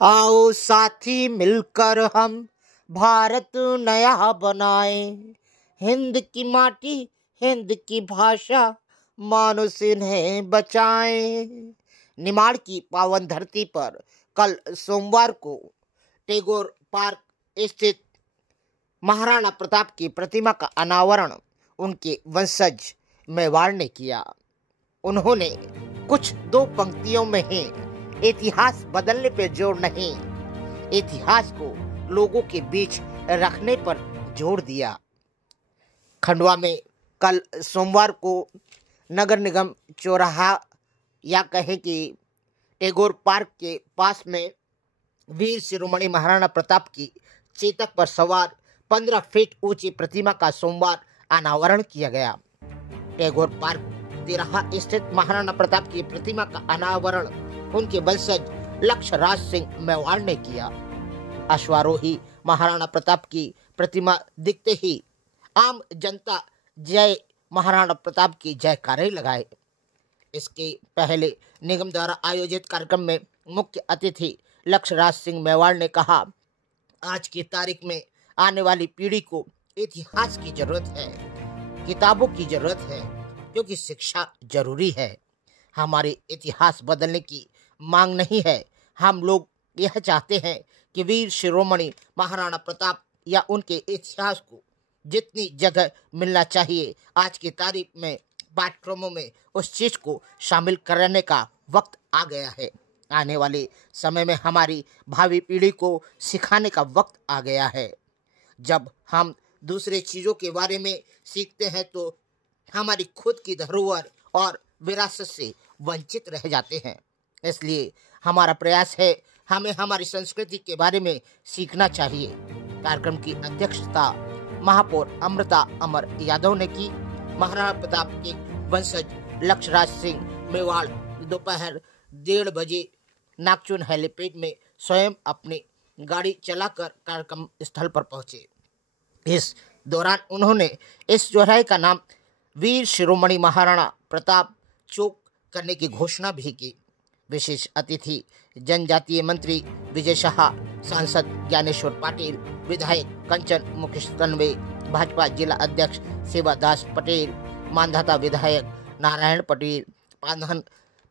आओ साथी मिलकर हम भारत नया बनाएं। हिंद की माटी, हिंद की भाषा, मानुष इन्हें बचाएं। निमाड़ की पावन धरती पर कल सोमवार को टैगोर पार्क स्थित महाराणा प्रताप की प्रतिमा का अनावरण उनके वंशज मेवाड़ ने किया। उन्होंने कुछ दो पंक्तियों में ही इतिहास बदलने पर जोर नहीं, इतिहास को लोगों के बीच रखने पर जोर दिया। खंडवा में कल सोमवार को नगर निगम चौराहा या कहें कि टैगोर पार्क के पास में वीर शिरोमणि महाराणा प्रताप की चेतक पर सवार 15 फीट ऊंची प्रतिमा का सोमवार अनावरण किया गया। टैगोर पार्क तिराहा स्थित महाराणा प्रताप की प्रतिमा का अनावरण उनके वंशज लक्ष्यराज सिंह मेवाड़ ने किया। अश्वारोही महाराणा प्रताप की प्रतिमा दिखते ही आम जनता जय महाराणा प्रताप की जयकारे लगाए। इसके पहले निगम द्वारा आयोजित कार्यक्रम में मुख्य अतिथि लक्ष्यराज सिंह मेवाड़ ने कहा, आज की तारीख में आने वाली पीढ़ी को इतिहास की जरूरत है, किताबों की जरूरत है, क्योंकि शिक्षा जरूरी है। हमारे इतिहास बदलने की मांग नहीं है। हम लोग यह चाहते हैं कि वीर शिरोमणि महाराणा प्रताप या उनके इतिहास को जितनी जगह मिलना चाहिए, आज की तारीख में पाठ्यक्रमों में उस चीज को शामिल करने का वक्त आ गया है। आने वाले समय में हमारी भावी पीढ़ी को सिखाने का वक्त आ गया है। जब हम दूसरे चीजों के बारे में सीखते हैं तो हमारी खुद की धरोहर और विरासत से वंचित रह जाते हैं। इसलिए हमारा प्रयास है, हमें हमारी संस्कृति के बारे में सीखना चाहिए। कार्यक्रम की अध्यक्षता महापौर अमृता अमर यादव ने की। महाराणा प्रताप के वंशज लक्ष्यराज सिंह मेवाड़ दोपहर 1:30 बजे नागचुन हेलीपैड में स्वयं अपनी गाड़ी चलाकर कार्यक्रम स्थल पर पहुंचे। इस दौरान उन्होंने इस चौराहे का नाम वीर शिरोमणि महाराणा प्रताप चौक करने की घोषणा भी की। विशेष अतिथि जनजातीय मंत्री विजय शाह, सांसद ज्ञानेश्वर पाटिल, विधायक कंचन मुकेश तन्वे, भाजपा जिला अध्यक्ष सेवादास पटेल, मांधाता विधायक नारायण पटेल,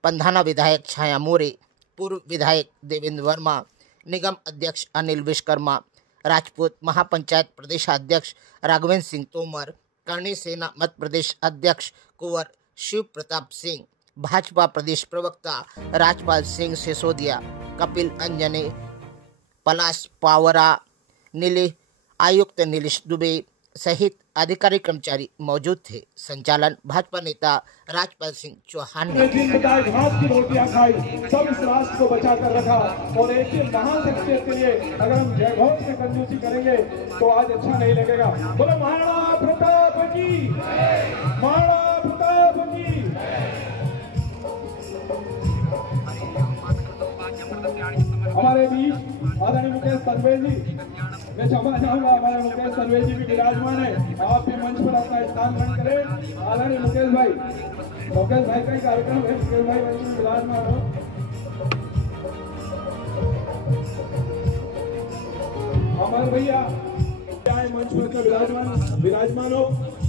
पंधाना विधायक छाया मोरे, पूर्व विधायक देवेंद्र वर्मा, निगम अध्यक्ष अनिल विश्वकर्मा, राजपूत महापंचायत प्रदेशाध्यक्ष राघवेंद्र सिंह तोमर, करणी सेना मध्य प्रदेश अध्यक्ष कुंवर शिव प्रताप सिंह, भाजपा प्रदेश प्रवक्ता राजपाल सिंह सिसोदिया, कपिल अंजने, पलाश पावरा, आयुक्त नीलेश दुबे सहित अधिकारी कर्मचारी मौजूद थे। संचालन भाजपा नेता राजपाल सिंह चौहान ने घास की रोटियां खाई, सब इस राष्ट्र को बचा कर रखा। और एक महान शख्सियत के लिए अगर हम जयघोष में कंजूसी करेंगे तो आज अच्छा नहीं लगेगा। बोलो महाराणा प्रताप की, महाराणा प्रताप की। हमारे बीच आदरणीय मुकेश तन्वे जी, मैं क्षमा चाहूंगा, हमारे मुकेश तन्वे जी भी विराजमान है। आप भी मंच पर अपना स्थान ग्रहण करें। आदरणीय मुकेश भाई का ही कार्यक्रम है। मुकेश भाई विराजमान हो। अमर भैया मंच पर विराजमान हो।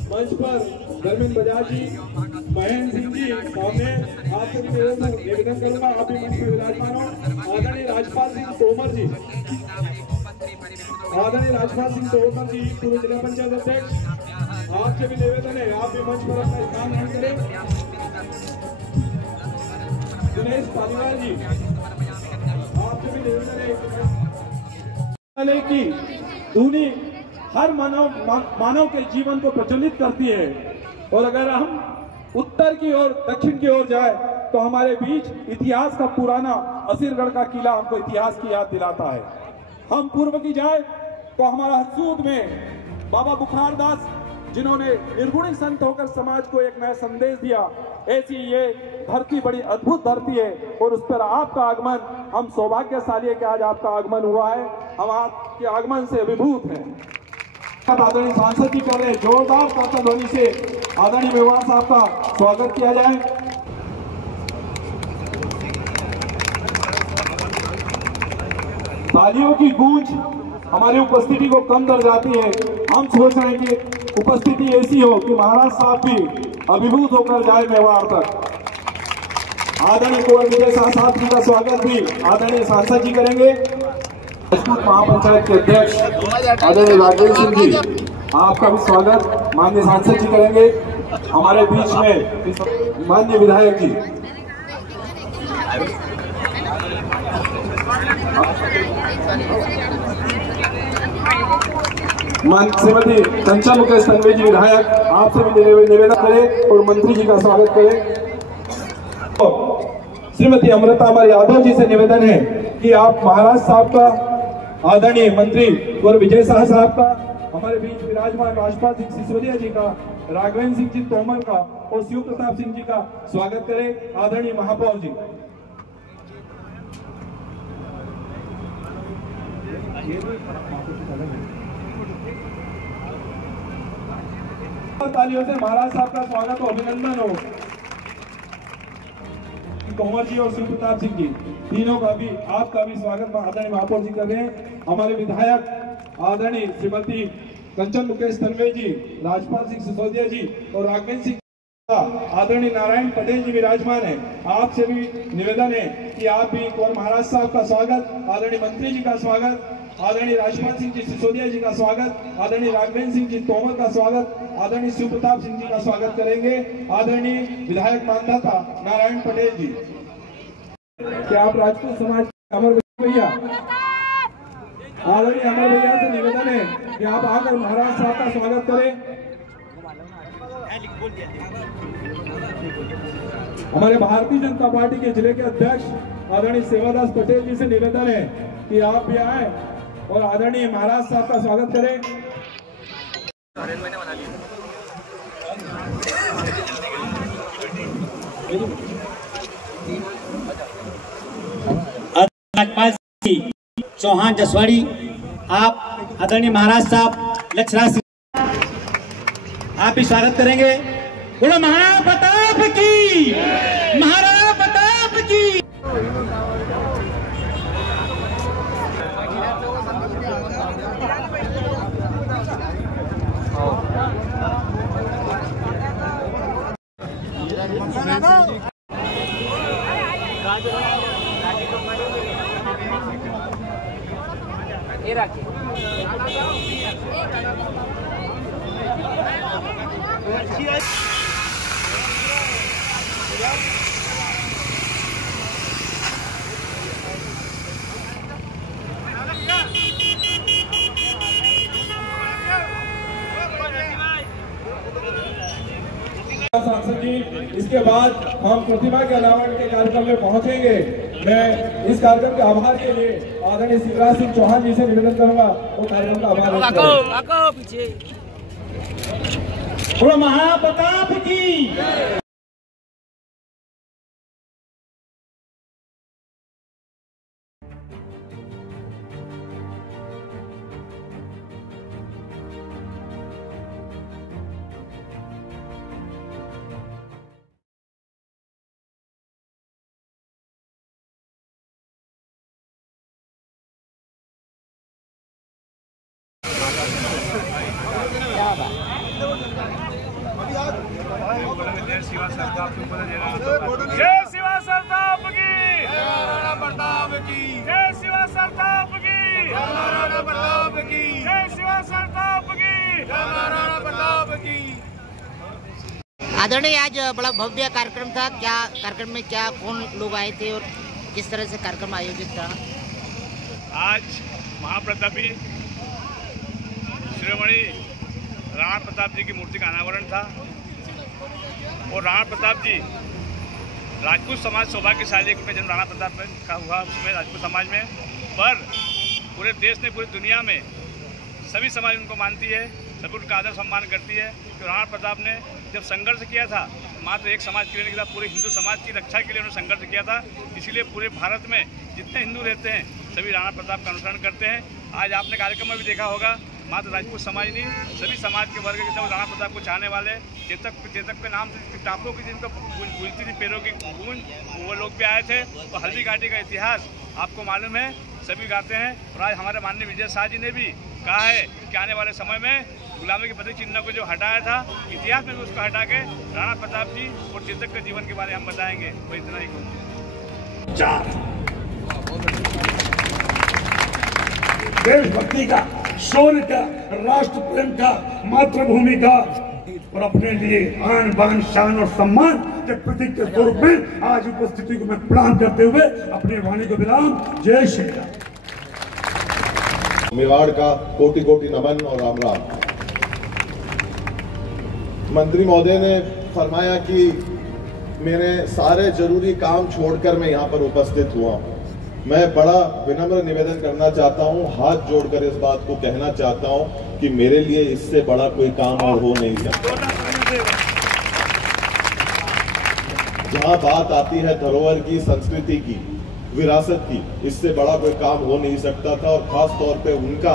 मंच पर धर्मेंद्र बजाज जी, महेंद्र सिंह जी सामने आपसे निवेदन करूंगा, आप भी मंच पर विराजमान हो। आदरणीय राजपाल सिंह तोमर जी, पूर्व जिला पंचायत अध्यक्ष, आपसे भी निवेदन है, आप भी मंच पर अपना स्थान ग्रहण करें। दिनेश पालीवाल जी, आपसे भी निवेदन है कि धुनी हर मानव के जीवन को प्रज्वलित करती है। और अगर हम उत्तर की ओर दक्षिण की ओर जाए तो हमारे बीच इतिहास का पुराना असीरगढ़ का किला हमको इतिहास की याद दिलाता है। हम पूर्व की जाए तो हमारा हसूद में बाबा बुखार दास, जिन्होंने निर्गुणी संत होकर समाज को एक नया संदेश दिया। ऐसी ये धरती बड़ी अद्भुत धरती है और उस पर आपका आगमन, हम सौभाग्यशाली है कि आज आपका आगमन हुआ है। हम आपके आगमन से अभिभूत हैं। आदरणीय सांसद जी कर रहे जोरदार ताता ध्वनि से आदरणीय मेवाड़ साहब का स्वागत किया जाए। तालियों की गूंज हमारी उपस्थिति को कम कर जाती है। हम सोच रहे हैं कि उपस्थिति ऐसी हो कि महाराज साहब भी अभिभूत होकर जाए मेवाड़ तक। आदरणीय कुंवर विजय शाह साहब जी का स्वागत भी आदरणीय सांसद जी करेंगे। राजपूत महापंचायत के अध्यक्ष आदरणीय राघवेंद्र सिंह जी, आपका भी स्वागत माननीय सांसद जी करेंगे। हमारे बीच में माननीय विधायक जी श्रीमती कंचन मुकेश तन्वी जी विधायक, आपसे भी निवेदन करें और मंत्री जी का स्वागत करें। श्रीमती अमृता अमर यादव जी से निवेदन है कि आप महाराज साहब का, आदरणीय मंत्री कुंवर विजय शाह साहब का, हमारे बीच विराजमान राजपाल सिंह सिसोदिया जी का, राघवेंद्र सिंह जी तोमर का और शिव प्रताप सिंह जी का स्वागत करें। आदरणीय महापौर जी तालियों से महाराज साहब का स्वागत और अभिनंदन हो। तोमर जी और शिव प्रताप सिंह जी तीनों का भी, आपका भी स्वागत आदरणीय महापौर जी कर रहे हैं। हमारे विधायक आदरणीय श्रीमती कंचन मुकेश तन्वी जी, राजपाल सिंह सिसोदिया जी और राघवेंद्र सिंह, आदरणीय नारायण पटेल जी विराजमान है। आपसे भी निवेदन है कि आप भी कुंवर महाराज साहब का स्वागत, आदरणीय मंत्री जी का स्वागत, आदरणीय राजपाल सिंह जी सिसोदिया जी का स्वागत, आदरणीय राघवेंद्र सिंह जी तोमर का स्वागत, आदरणीय शिव प्रताप सिंह जी का स्वागत करेंगे। आदरणीय विधायक मानदाता नारायण पटेल जी, क्या आप राजपूत समाज अमर भैया, आदरणीय अमर भैया से निवेदन है कि आप आकर महाराज साहब का स्वागत करें। हमारे भारतीय जनता पार्टी के जिले के अध्यक्ष आदरणीय सेवादास पटेल जी से निवेदन है कि आप भी आए और आदरणीय महाराज साहब का स्वागत करें। राजपाल सिंह चौहान जसवाड़ी, आप आदरणीय महाराज साहब लक्ष्मण सिंह, आप भी स्वागत करेंगे। बोलो महाराज प्रताप की, महाराज प्रताप की। सांसद जी, इसके बाद हम प्रतिभा के अनावरण के कार्यक्रम में पहुंचेंगे। मैं इस कार्यक्रम के आभार के लिए आदरणीय शिवराज सिंह चौहान जी से निवेदन करूंगा वो कार्यक्रम का आभार पीछे। बोलो महाप्रताप की। जय शिवा सरदार जय शिवा सरदार की, राणा प्रताप की, जय शिवा सरदार की, राणा प्रताप की, जय शिवा सरदार की, राणा प्रताप की। आदरणीय, आज बड़ा भव्य कार्यक्रम था। क्या कार्यक्रम में क्या कौन लोग आए थे और किस तरह से कार्यक्रम आयोजित था? आज महाप्रतापी श्रीमणी राणा प्रताप जी की मूर्ति का अनावरण था और राणा प्रताप जी राजपूत समाज सौभाग्यशाली में जन्म राणा प्रताप का हुआ, उसमें राजपूत समाज में, पर पूरे देश में, पूरी दुनिया में सभी समाज उनको मानती है, सभी उनका आदर सम्मान करती है। तो राणा प्रताप ने जब संघर्ष किया था, मात्र एक समाज के लिए नहीं किया, पूरे हिंदू समाज की रक्षा के लिए उन्होंने संघर्ष किया था। इसीलिए पूरे भारत में जितने हिंदू रहते हैं सभी राणा प्रताप का अनुसरण करते हैं। आज आपने कार्यक्रम में भी देखा होगा, मात्र राजपूत समाज नहीं, सभी समाज के वर्ग के सब राणा प्रताप को चाहने वाले, चेतक के नाम से टापों की जिनको गूंजती थी पैरों की गूंज, वो लोग भी आए थे। तो हल्दी घाटी का इतिहास आपको मालूम है, सभी गाते हैं। और आज हमारे माननीय विजय शाह जी ने भी कहा है कि आने वाले समय में गुलामी के प्रतीक चिन्ह को जो हटाया था, इतिहास में भी उसको हटा के राणा प्रताप जी और चेतक के जीवन के बारे में हम बताएंगे। वो इतना ही कहूँगा। देशभक्ति का, शौर्य का, राष्ट्र प्रेम का, मातृभूमि का और अपने लिए आन बान शान और सम्मान के प्रतीक के स्वरूप में आज उपस्थिति को मैं प्रणाम करते हुए अपनी वाणी को विराम। जय श्री राम। मेवाड़ का कोटि कोटि नमन और राम राम। मंत्री महोदय ने फरमाया कि मेरे सारे जरूरी काम छोड़कर मैं यहाँ पर उपस्थित हुआ हूँ। मैं बड़ा विनम्र निवेदन करना चाहता हूँ, हाथ जोड़कर इस बात को कहना चाहता हूँ कि मेरे लिए इससे बड़ा कोई काम और हो नहीं सकता। जहाँ बात आती है धरोहर की, संस्कृति की, विरासत की, इससे बड़ा कोई काम हो नहीं सकता था। और खास तौर पे उनका,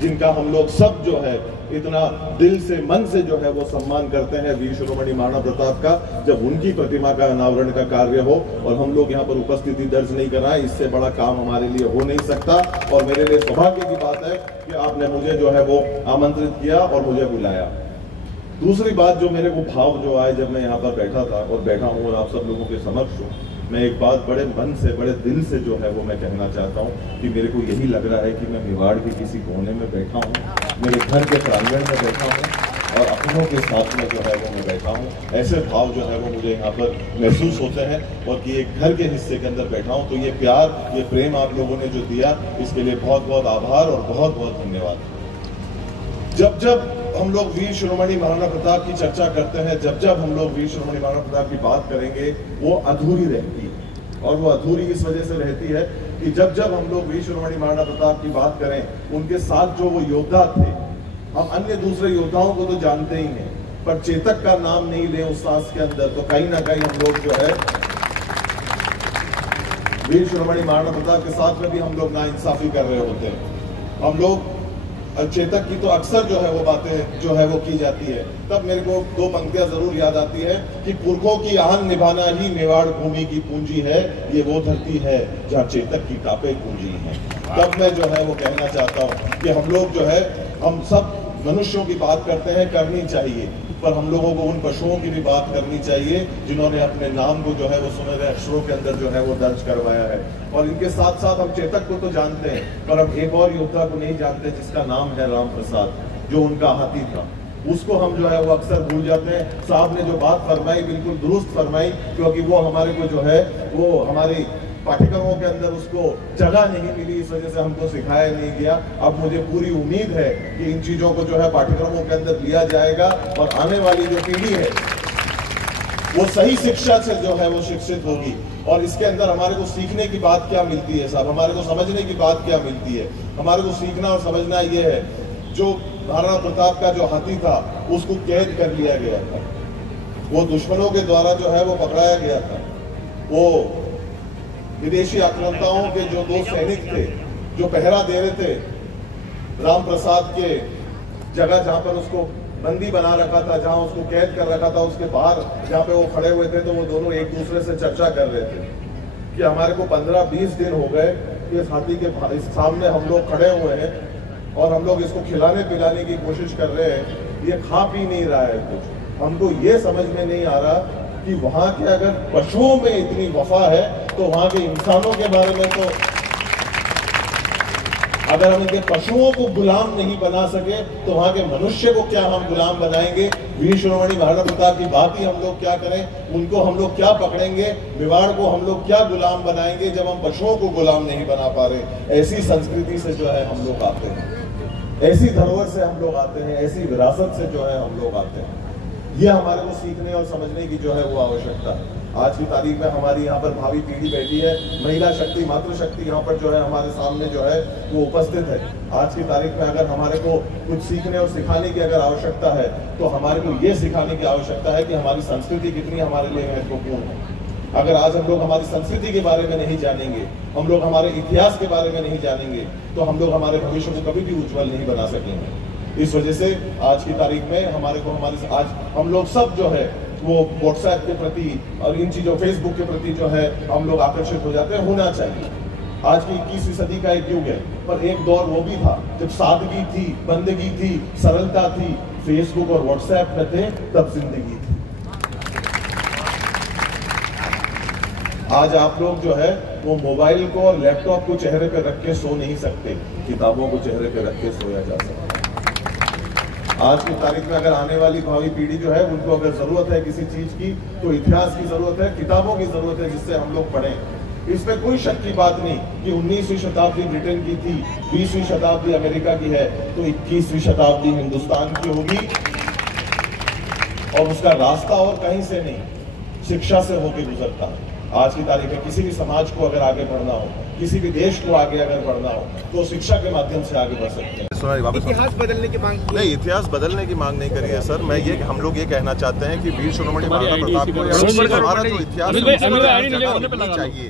जिनका हम लोग सब जो है इतना दिल से, मन से जो है वो सम्मान करते हैं, वीर शिरोमणि महाराणा प्रताप का, जब उनकी प्रतिमा का अनावरण का कार्य हो और हम लोग यहाँ पर उपस्थिति दर्ज नहीं कर रहे हैं, इससे बड़ा काम हमारे लिए हो नहीं सकता। और मेरे लिए सौभाग्य की बात है कि आपने मुझे जो है वो आमंत्रित किया और मुझे बुलाया। दूसरी बात जो मेरे को भाव जो आए जब मैं यहाँ पर बैठा था और बैठा हूँ और आप सब लोगों के समक्ष हूँ, मैं एक बात बड़े मन से, बड़े दिल से जो है वो मैं कहना चाहता हूँ कि मेरे को यही लग रहा है कि मैं मेवाड़ के किसी कोने में बैठा हूँ, मेरे घर के प्रांगण में बैठा हूँ और अपनों के साथ में जो है वो मैं बैठा हूँ। ऐसे भाव जो है वो मुझे यहाँ पर महसूस होते हैं और कि एक घर के हिस्से के अंदर बैठा हूँ। तो ये प्यार, ये प्रेम आप लोगों ने जो दिया, इसके लिए बहुत बहुत आभार और बहुत बहुत धन्यवाद। जब जब हम लोग वीर शिरोमणि महाराणा प्रताप की चर्चा करते हैं, जब जब हम लोग वीर शिरोमणि महाराणा प्रताप की बात करेंगे, वो अधूरी रहती है। और वो अधूरी इस वजह से रहती है कि जब जब हम लोग वीर शिरोमणि महाराणा प्रताप की बात करें, उनके साथ जो वो योद्धा थे, हम अन्य दूसरे योद्धाओं को तो जानते ही हैं, पर चेतक का नाम नहीं ले उस सांस के अंदर, तो कहीं ना कहीं हम लोग जो है वीर शिरोमणि महाराणा प्रताप के साथ में भी हम लोग नाइंसाफी कर रहे होते हैं। हम लोग चेतक की तो अक्सर जो है वो बातें जो है वो की जाती है, तब मेरे को दो पंक्तियां जरूर याद आती है कि पुरखों की आहन निभाना ही मेवाड़ भूमि की पूंजी है, ये वो धरती है जहाँ चेतक की कापे पूंजी है। तब मैं जो है वो कहना चाहता हूँ कि हम लोग जो है, हम सब मनुष्यों की बात करते हैं, करनी चाहिए, पर हम लोगों को उन पशुओं की भी बात करनी चाहिए जिन्होंने अपने नाम को जो है वो सुनहरे अक्षरों के अंदर जो है वो दर्ज करवाया है। और इनके साथ साथ हम चेतक को तो जानते हैं, पर हम एक और योद्धा को नहीं जानते जिसका नाम है राम प्रसाद, जो उनका हाथी था। उसको हम जो है वो अक्सर भूल जाते हैं। साहब ने जो बात फरमाई बिल्कुल दुरुस्त फरमाई, क्योंकि वो हमारे को जो है वो हमारी पाठ्यक्रमों के अंदर उसको जगह नहीं मिली, इस वजह से हमको सिखाया नहीं गया। अब मुझे पूरी उम्मीद है कि इन चीजों को जो है पाठ्यक्रमों के अंदर लिया जाएगा और आने वाली जो पीढ़ी है वो सही शिक्षा से जो है वो शिक्षित होगी। और इसके अंदर हमारे को सीखने की बात क्या मिलती है साहब, हमारे को समझने की बात क्या मिलती है? हमारे को सीखना और समझना ये है, जो महाराणा प्रताप का जो हाथी था उसको कैद कर लिया गया था, वो दुश्मनों के द्वारा जो है वो पकड़ाया गया था। वो विदेशी आक्रांताओं के जो दो सैनिक थे जो पहरा दे रहे थे राम प्रसाद के जगह जहां पर उसको बंदी बना रखा था, जहां उसको कैद कर रखा था, उसके बाहर जहां पे वो खड़े हुए थे, तो वो दोनों एक दूसरे से चर्चा कर रहे थे कि हमारे को 15-20 दिन हो गए इस हाथी के सामने हम लोग खड़े हुए हैं और हम लोग इसको खिलाने पिलाने की कोशिश कर रहे हैं, ये खा पी नहीं रहा है कुछ। हमको ये समझ में नहीं आ रहा कि वहां के अगर पशुओं में इतनी वफा है तो वहां के इंसानों के बारे में, तो अगर हम इनके पशुओं को गुलाम नहीं बना सके तो वहां के मनुष्य को क्या हम गुलाम बनाएंगे? वीर शिरोमणि महाराणा प्रताप की बात ही हम लोग क्या करें, उनको हम लोग क्या पकड़ेंगे? मेवाड़ को हम लोग क्या गुलाम बनाएंगे जब हम पशुओं को गुलाम नहीं बना पा रहे? ऐसी संस्कृति से जो है हम लोग आते हैं, ऐसी धरोहर से हम लोग आते हैं, ऐसी विरासत से जो है हम लोग आते हैं। ये हमारे को सीखने और समझने की जो है वो आवश्यकता है। आज की तारीख में हमारी यहाँ पर भावी पीढ़ी बैठी है, महिला शक्ति, मातृशक्ति यहाँ पर जो है हमारे सामने जो है वो उपस्थित है। आज की तारीख में अगर हमारे को कुछ सीखने और सिखाने की अगर आवश्यकता है तो हमारे को ये सिखाने की आवश्यकता है कि हमारी संस्कृति कितनी हमारे लिए महत्वपूर्ण है। अगर आज हम लोग हमारी संस्कृति के बारे में नहीं जानेंगे, हम लोग हमारे इतिहास के बारे में नहीं जानेंगे, तो हम लोग हमारे भविष्य को कभी भी उज्जवल नहीं बना सकेंगे। इस वजह से आज की तारीख में हमारे को आज हम लोग सब जो है वो व्हाट्सएप के प्रति और इन चीजों, फेसबुक के प्रति जो है हम लोग आकर्षित हो जाते हैं। होना चाहिए, आज की 21वीं सदी का एक युग है, पर एक दौर वो भी था जब सादगी थी, बंदगी थी, सरलता थी, फेसबुक और व्हाट्सएप में थे, तब जिंदगी थी। आज आप लोग जो है वो मोबाइल को और लैपटॉप को चेहरे पे रख के सो नहीं सकते, किताबों को चेहरे पे रख के सोया जा सकता है। आज की तारीख में अगर आने वाली भावी पीढ़ी जो है उनको अगर जरूरत है किसी चीज की, तो इतिहास की जरूरत है, किताबों की जरूरत है, जिससे हम लोग पढ़ें। इसमें कोई शक की बात नहीं कि 19वीं शताब्दी ब्रिटेन की थी, 20वीं शताब्दी अमेरिका की है, तो 21वीं शताब्दी हिंदुस्तान की होगी। और उसका रास्ता और कहीं से नहीं, शिक्षा से होकर गुजरता है। आज की तारीख में किसी भी समाज को अगर आगे बढ़ना हो, किसी भी देश को आगे अगर बढ़ना हो, तो शिक्षा के माध्यम से आगे बढ़ सकते हैं। इतिहास बदलने की मांग नहीं, इतिहास बदलने की मांग नहीं करी है सर। हम लोग ये कहना चाहते हैं कि वीर शिरोमणि महाराणा प्रताप को हमारा जो इतिहास चाहिए,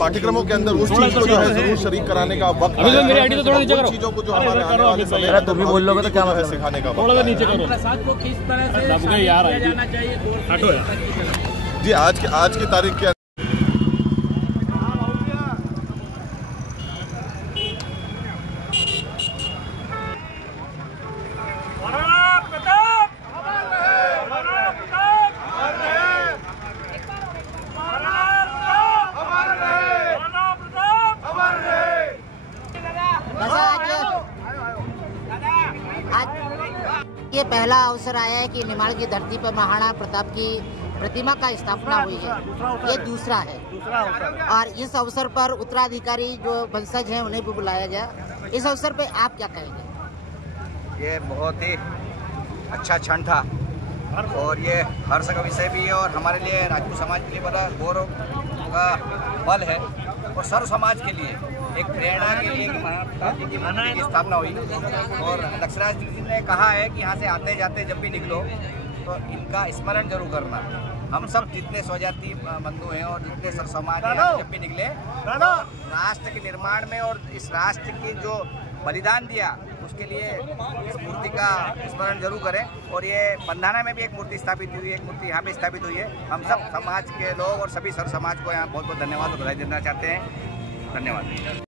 पाठ्यक्रमों के अंदर उस चीज को जो है जरूर शरीक कराने का वक्त, चीजों को जो हमारे आने वाले समय में सिखाने का जी। आज की तारीख के ये पहला अवसर आया है कि निमाड़ की धरती पर महाराणा प्रताप की प्रतिमा का स्थापना हुई है। ये दूसरा है और इस अवसर पर उत्तराधिकारी जो वंशज हैं उन्हें भी बुलाया गया। इस अवसर पे आप क्या कहेंगे? ये बहुत ही अच्छा क्षण था और ये हर्ष का विषय भी है और हमारे लिए राजपूत समाज के लिए बड़ा गौरव का पल है और सर्व समाज के लिए एक प्रेरणा के लिए कि महाराणा प्रताप जी की मूर्ति की स्थापना हुई। और लक्ष्मण जी ने कहा है कि यहाँ से आते जाते जब भी निकलो तो इनका स्मरण जरूर करना। हम सब जितने स्वजाति बंधु हैं और जितने सर्व समाज हैं, जब भी निकले तो राष्ट्र के निर्माण में और इस राष्ट्र की जो बलिदान दिया उसके लिए इस मूर्ति का स्मरण जरूर करें। और ये पंधाना में भी एक मूर्ति स्थापित हुई है, एक मूर्ति यहाँ पे स्थापित हुई है। हम सब समाज के लोग और सभी सर्व समाज को यहाँ बहुत बहुत धन्यवाद और बधाई देना चाहते हैं। धन्यवाद।